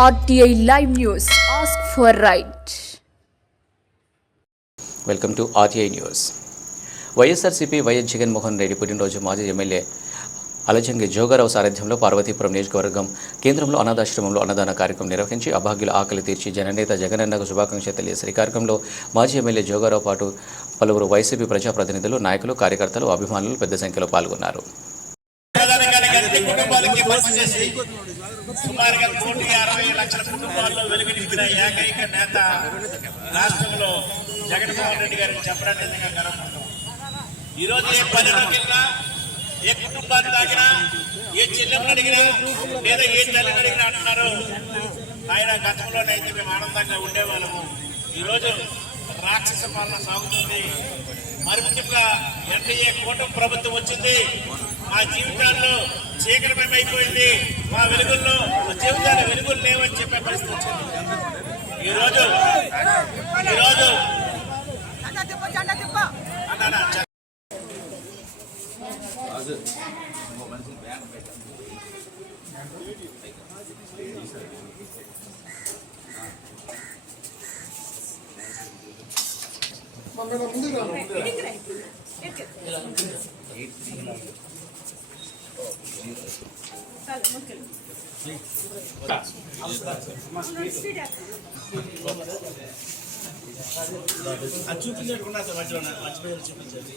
RTI Live News. Ask for right. Welcome to RTI news. YSRCP YS Jaganmohan Reddy పుట్టినరోజు మాజీ MLA Alajangi Joga Rao సారథ్యంలో పార్వతీపురం నియోజకవర్గం కేంద్రంలో అనాథాశ్రమంలో అన్నదాన కార్యక్రమం నిర్వహించి అభాగ్యుల ఆకలి తీర్చి జననేత జగనన్నకు శుభాకాంక్షలు తెలియజేశారు. ఈ కార్యక్రమంలో మాజీ ఎమ్మెల్యే జోగారావు పాటు పలువురు వైసీపీ ప్రజాప్రతినిధులు, నాయకులు, కార్యకర్తలు, అభిమానులు పెద్ద సంఖ్యలో పాల్గొన్నారు. సుమారుగా 1,60,00,000 కుటుంబాల్లో వెలుగునింపిన ఏకైక నేత రాష్ట్రంలో జగన్మోహన్ రెడ్డి గారికి చెప్పడానికి నిజంగా గర్వపడుతున్నాం. ఈరోజు ఏ పనిలోకి వెళ్ళినా, ఏ కుటుంబాన్ని తాకినా, ఏ చెల్లెమ్మని అడిగినా లేదా ఏ తల్లిని అడిగినా అంటున్నారు ఆయన గతంలోనైతే మేము ఆనందంగా ఉండేవాళ్ళము. ఈరోజు రాక్షస పాలన సాగుతుంది. మరి ముఖ్యంగా ఎన్డీఏ కూటమి ప్రభుత్వం వచ్చింది. మా జీవితాల్లో చీకటమైపోయింది, మా వెలుగుల్లో జీవితాల వెలుగులు లేవని చెప్పే పరిస్థితి వచ్చింది. ఈరోజు చూపించకుండా మధ్యలో మర్చిపోయి చూపించండి.